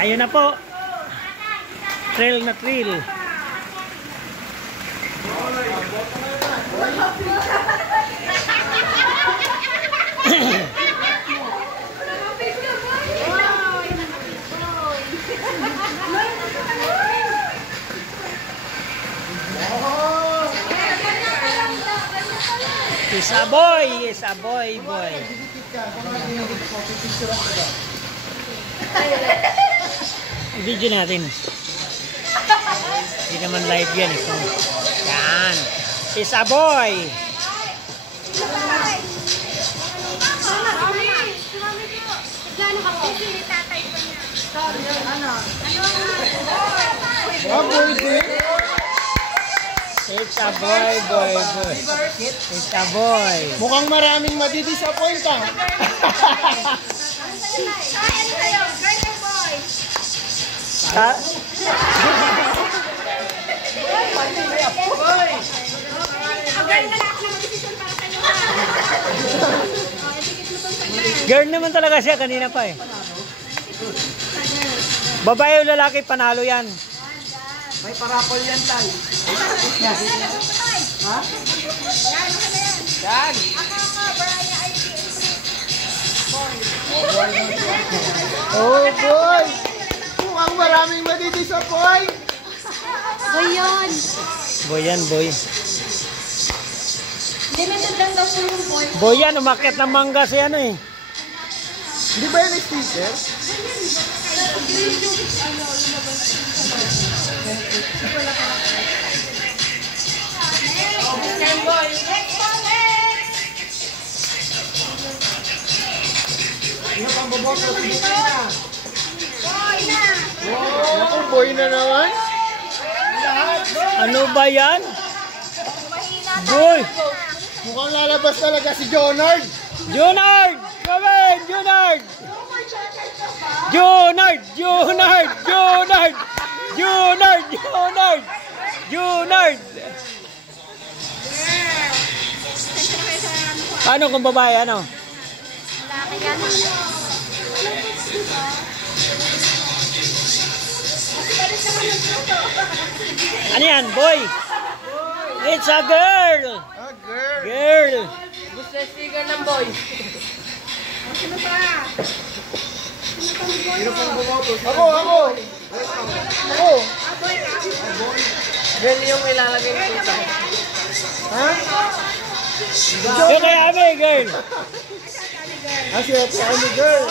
Ayun na po. Trail na trail. Isa boy, boy. Video natin. Hindi naman live yan eh. Yan. Isa boy. It's a boy, boy, boy. It's a boy. Mukhang maraming madidisappoint ah. Girl naman talaga siya kanina pa eh. Babae o lalaki, panalo yan. May parapol yan tayo. Ha? Yan. Oh boy. Mukhang maraming madidisappoint. Boy yun. Boy yan, boy. Limited lang daw po yung boy. Boy yan, umakyat ng mangga si ano eh. Hindi ba yan sticker? Ano pang boboto? Boy na! Naku, boy na naman? Ano ba yan? Boy! Mukhang lalabas talaga si Jonard! Junard! Come in, Junard! Junard! Junard! Junard! Junard! Junard! Junard! Ano kung babae, ano? Ano yan, boy? It's a girl! Ah, girl! Girl! Gusto sticker ng boy. Sino pa? Sino pang bumoto? Ako! Ako! Girl yung ilalagay ko dito. Ha? Yung kay Ame, girl! Ah, si Ate girl.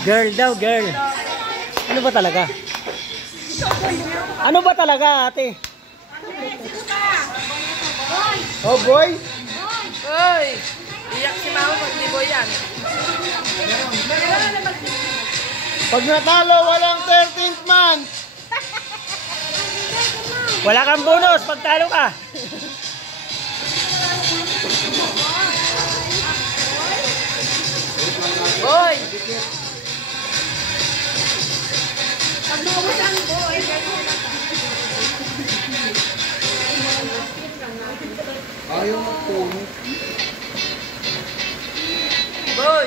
Girl daw, girl. Ano ba talaga? Ano ba talaga, ate? Oh, boy! Hoy! Iyak si Mama pag di boy yan. Pag natalo, walang 13th month! Wala kang bonus pag talo ka. Hoy! Pag naubos ang boy, Ayaw magpunit. Boy!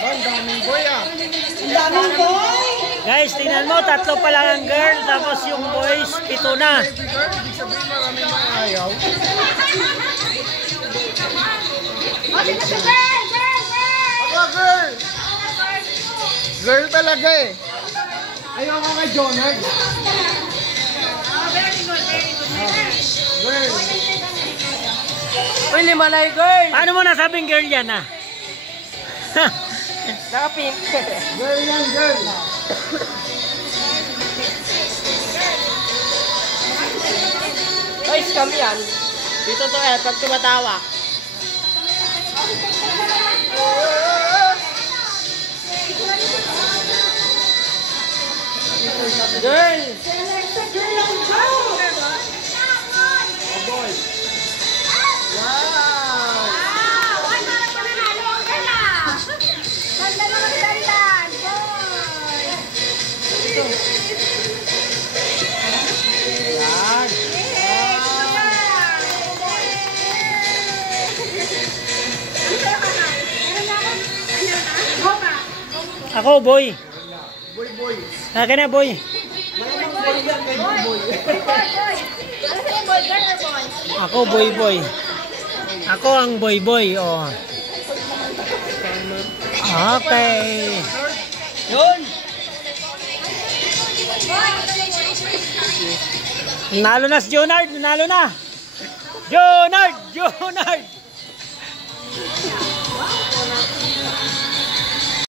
Ang daming boy ah! Guys, tingnan mo, tatlo pa lang ang girl, tapos yung boys, 7 na. Baby girl, ibig sabihin maraming mga ayaw. Ako, girl! Girl talaga eh. Ayaw ko kay Jonard. Girl. Uy, lima na yung girl! Paano mo nasabing girl yan, ah? Naka-pink. Girl yan, girl. Uy, scam yan. Dito to eh, pag tumatawa. Girl! Oh boy. Wow! Ako, boy. Boy. Akin na, boy. Malamang boy yan kay boy. Boy. Ano sa'yo, boy? Girl or boy? Ako, boy. Ako ang boy. Oh. Okay. Yun! Nalo na si Jonard. Nalo na. Jonard!